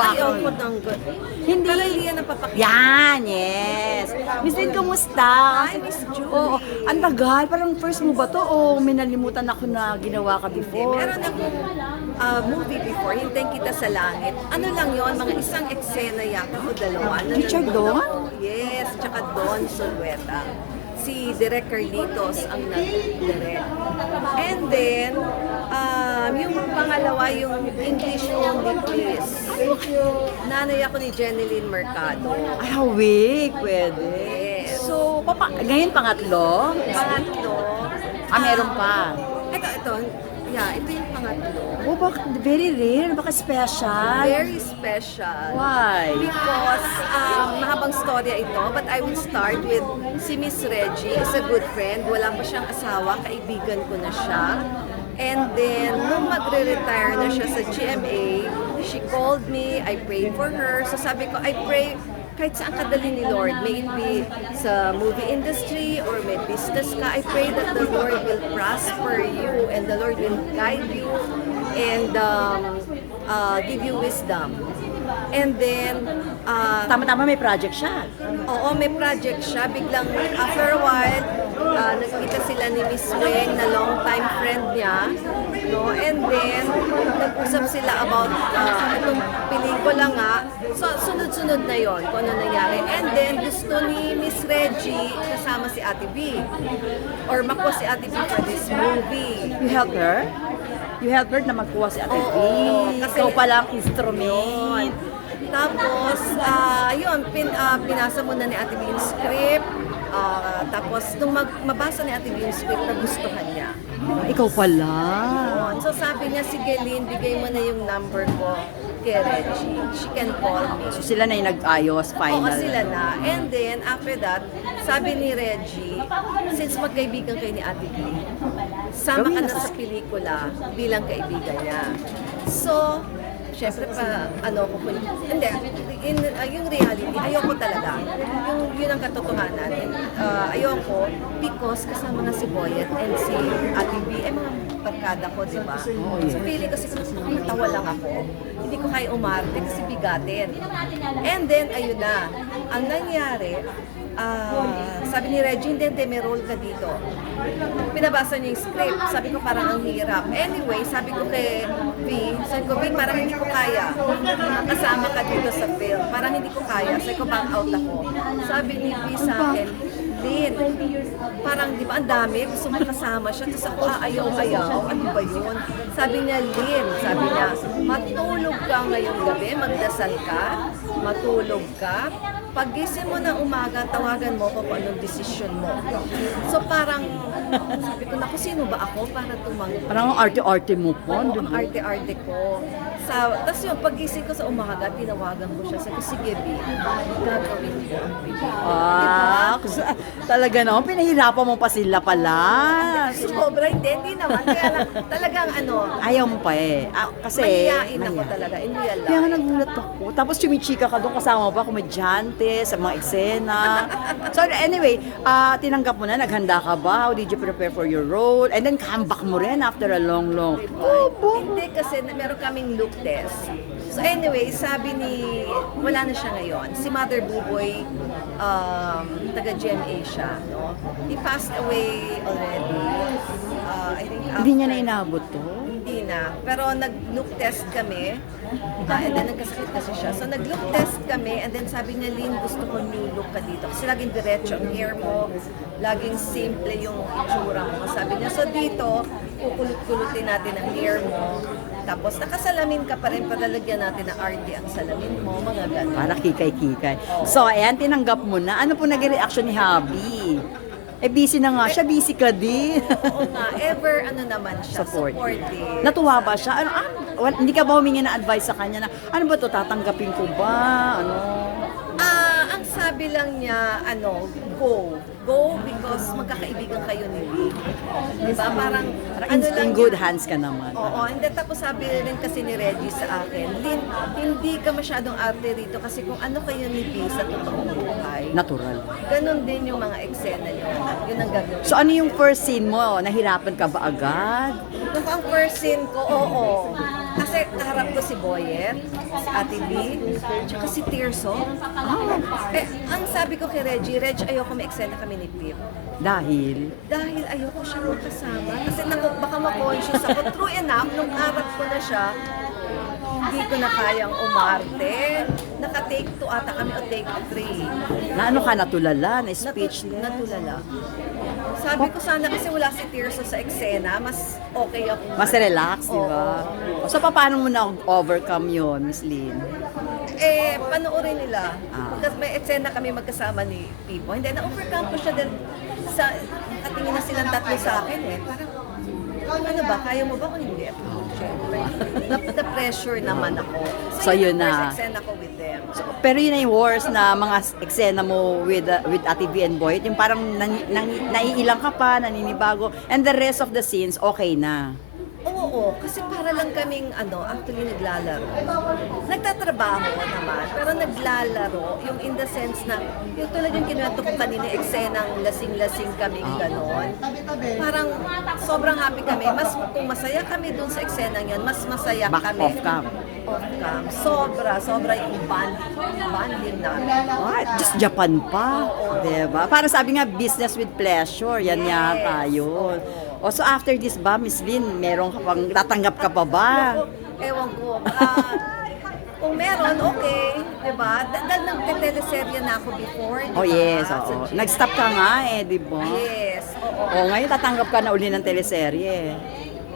Ayaw background. ko ng good. Hindi. Pero hindi yan ang papakita. Yan, yes. Miss Lynn, kumusta? Hi, Miss Julie. Oo, ang tagal. Parang first mo ba to o may nalimutan ako na ginawa ka Hindi, before? meron akong ah, movie before, Hintayin Kita sa Langit. Ano lang yon mga isang eksena yata o dalawa. na Richard nandun Don? Yes, tsaka Don Solueta. Si Direk Carlitos ang nag-direct. And then, um, yung pangalawa, yung English Only Please. Nanay ako ni Jeneline Mercado. Ay, hawig. Pwede. So, papa, ngayon pangatlo? Pangatlo, Ah, meron pa. ito, ito, yeah, ito yung pangatlo. Oh, bakit very rare? Baka special? Very special. Why? Because um, mahabang storya ito, but I will start with si Miss Reggie, is a good friend. Wala pa siyang asawa, kaibigan ko na siya. And then, nung magre-retire na siya sa GMA, she called me, I prayed for her. So sabi ko, I pray kahit saan ka dali ni Lord, may it be sa movie industry or may business ka, I pray that the Lord will prosper you and the Lord will guide you and um, uh, give you wisdom. And then, uh, Tama-tama may project siya. Oo, may project siya. Biglang after a while, ah, nagkita sila ni Miss Weng na long time friend niya. No? And then, nag-usap sila about ah, itong pelikula nga. So, sunod-sunod na yon kung ano nangyari. And then, gusto ni Miss Reggie kasama si Ate B. Or makuha si Ate B for this movie. You help her? You help her na magkuha si Ate B. Oo, kasi- Ikaw pala ang instrument. Tapos, ah, yun, pin, ah, pinasa muna ni Ate B yung script. Ah, tapos, nung mag, mabasa ni Ate B yung script, nagustuhan niya. Ikaw pala. So sabi niya, sige Lynn, bigay mo na yung number ko kay Reggie. She can call me. So sila na yung nag-ayos, Oo, final. sila na. And then, after that, sabi ni Reggie, since magkaibigan kayo ni Ate B, sama ka na sa pelikula bilang kaibigan niya. So, syempre pa, ano ko hindi, in, uh, yung reality, ayoko talaga. Yun ang katotohanan. And, uh, ayoko, because kasama na si Boyet and si Ate B, eh mga barkada ko, di ba? So, feeling kasi kung matawa lang ako, hindi ko kaya umarte kasi bigatin. And then, ayun na, ang nangyari, ah, sabi ni Regine, hindi, may role ka dito. Pinabasa niya yung script. Sabi ko parang ang hirap. Anyway, sabi ko kay V, sabi ko, V, parang hindi ko kaya. Kasama ka dito sa film. Parang hindi ko kaya. Sabi ko, back out ako. Sabi ni V sa akin, Lynn, parang di ba ang dami, gusto mo kasama siya. Tapos ako, "Ah, ayaw, ayaw. Ano ba yun? Sabi niya, Lynn, sabi niya, matulog ka ngayong gabi, magdasal ka, matulog ka. Pagising mo ng umaga, tawagan mo ko kung anong desisyon mo. So parang, sabi ko, naku, sino ba ako para tumanggi? Parang ang arte-arte mo po. Di ang arte-arte ko. Sa, tapos yung pagising ko sa umaga, tinawagan ko siya. Sabi ko, sige, B, gagawin ko ang pelikula." Ah, talaga no, pinahirapan mo pa sila pala. Sobra, hindi, hindi naman. Kaya lang, talagang ano, Ayaw mo pa eh. Ah, kasi, mahihain ako talaga, in real Kaya nga life. nagulat ako. Tapos chumichika ka doon kasama mo pa komedyante sa mga eksena. so anyway, ah tinanggap mo na, naghanda ka ba? How did you prepare for your role? And then comeback mo rin after a long, long. Oh, Hindi kasi meron kaming look test. So anyway, sabi ni, wala na siya ngayon, si Mother Buboy, um, taga GMA siya, no? He passed away already. Uh, I think Hindi niya na after- inabot to. Na. Pero nag-look test kami. Ah, and then nagkasakit kasi siya. So nag-look test kami and then sabi niya, Lynn, gusto ko new look ka dito. Kasi laging diretso ang hair mo, laging simple yung itsura mo. Sabi niya, so dito, kukulot-kulutin natin ang hair mo. Tapos nakasalamin ka pa rin, padalagyan natin ng arte ang salamin mo, mga ganun. Para kikay-kikay. So, ayan, tinanggap mo na. Ano po naging reaction ni Habi? Eh, busy na nga siya. Busy ka din. Oo nga, ever ano naman siya, Support. supportive. Natuwa ba siya? Ano, ah, wal- hindi ka ba humingi ng advice sa kanya na, ano ba to tatanggapin ko ba? Ano? Ah, ang sabi lang niya, ano, go. Go because magkakaibigan kayo ni Vic. Diba? Parang, Parang ano in, lang in good niya- hands ka naman. Oo, and then tapos sabi rin kasi ni Reggie sa akin, Lin, hindi ka masyadong arte rito kasi kung ano kayo ni V sa totoong buhay, Natural. ganun din yung mga eksena niyo. Yun ang gagawin. So ano yung first scene mo? Nahirapan ka ba agad? Nung ang first scene ko, oo. Kasi kaharap ko si Boyet, si Ate B, tsaka si Tirso. Eh, ang sabi ko kay Reggie, Reg, ayoko may eksena kami ni Pip. Dahil? Dahil ayoko siya magkasama. Kasi naku, baka ma-conscious ako. True enough, nung harap ko na siya, hindi ko na kayang umarte. Naka-take 2 ata kami o take 3. Na ano ka natulala? Na speechless? Natulala. Sabi ko sana kasi wala si Tirso sa eksena, mas okay ako. Mas relax, di ba? Oo. So paano mo na-overcome yun, Miss Lynn? Eh, panoorin nila. Ah. May eksena kami magkasama ni Pipo. Hindi, na-overcome ko siya dahil sa, nakatingin na silang tatlo sa akin eh. Parang, ano ba, kaya mo ba o hindi? Siyempre. Na- Na-pressure naman ako. So, yun na. First eksena ko with them. Pero yun na yung worst na mga eksena mo with uh, with Ate V and Boy, yung parang nan, nan, naiilang ka pa, naninibago, and the rest of the scenes, okay na. Oo, kasi para lang kaming ano, actually naglalaro. Nagtatrabaho naman, pero naglalaro, yung in the sense na, yung tulad yung kinuwento ko kanina, eksenang lasing-lasing kaming gano'n. Parang sobrang happy kami. Mas kung masaya kami dun sa eksenang yan, mas masaya Back kami. off cam. Off cam. Sobra, sobra yung bond, bonding namin. What? Just Japan pa. Diba? Para sabi nga, business with pleasure. Yan Yes. yata yun. O so after this ba, Miss Lynn, meron ka pang, tatanggap ka pa ba? Ewan ko. baka kung meron, okay. Diba? Da- Dahil nagte-teleserye na ako before. Oh diba? yes, Sa oo. GMA. Nag-stop ka nga eh, di ba? Yes, oo. O ngayon tatanggap ka na uli ng teleserye.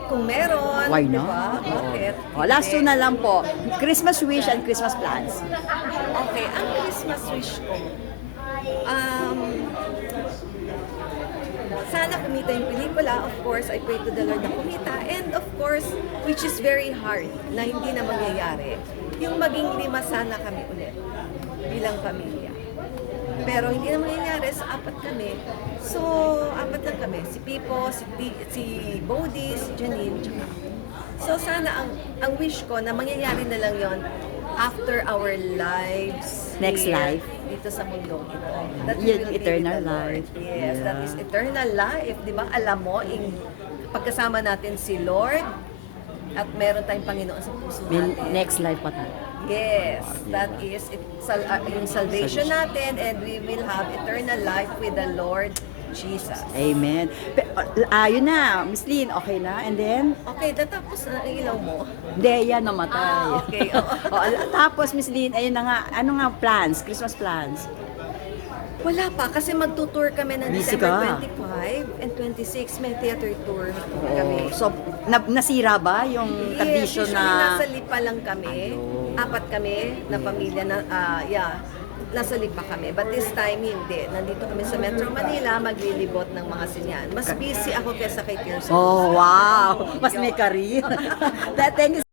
Kung meron, Why di not? ba? Bakit? O, last two na lang po. Christmas wish and Christmas plans. Okay, ang Christmas wish ko, um, sana kumita yung pelikula. Of course, I pray to the Lord na kumita. And of course, which is very hard na hindi na mangyayari, yung maging lima sana kami ulit bilang pamilya. Pero hindi na mangyayari, sa apat kami. So, apat lang kami. Si Pipo, si, Ti- si Bodie, si Janine, tsaka. So, sana ang, ang wish ko na mangyayari na lang yon after our lives Next here, life. dito sa mundong ito. That we Yun, will be eternal with the Lord. life. Yes, that Yeah. is eternal life. Di ba? Alam mo, in, pagkasama natin si Lord, at meron tayong Panginoon sa puso May natin. next life pa tayo. Yes, that is it, sal, uh, yung salvation natin and we will have eternal life with the Lord Jesus. Amen. Pe- Ah, yun na, Miss Lynn, okay na? And then, Okay, natapos na ang ilaw mo. Deya namatay. Ah, okay. o, al- tapos, Miss Lynn, ayun na nga, ano nga plans? Christmas plans? Wala pa kasi magtutour kami ng Busy December ka. 25 and 26 may theater tour kami. So, na- nasira ba yung tradition usually na... nasa lipa lang kami. Ayun. Apat kami na pamilya na ah, yeah. Nasa lipa kami. But this time, hindi. Nandito kami sa Metro Manila, maglilibot ng mga sinyan. Mas busy ako kaysa kay Tirso. Oh, wow! Mas may career. That, thank you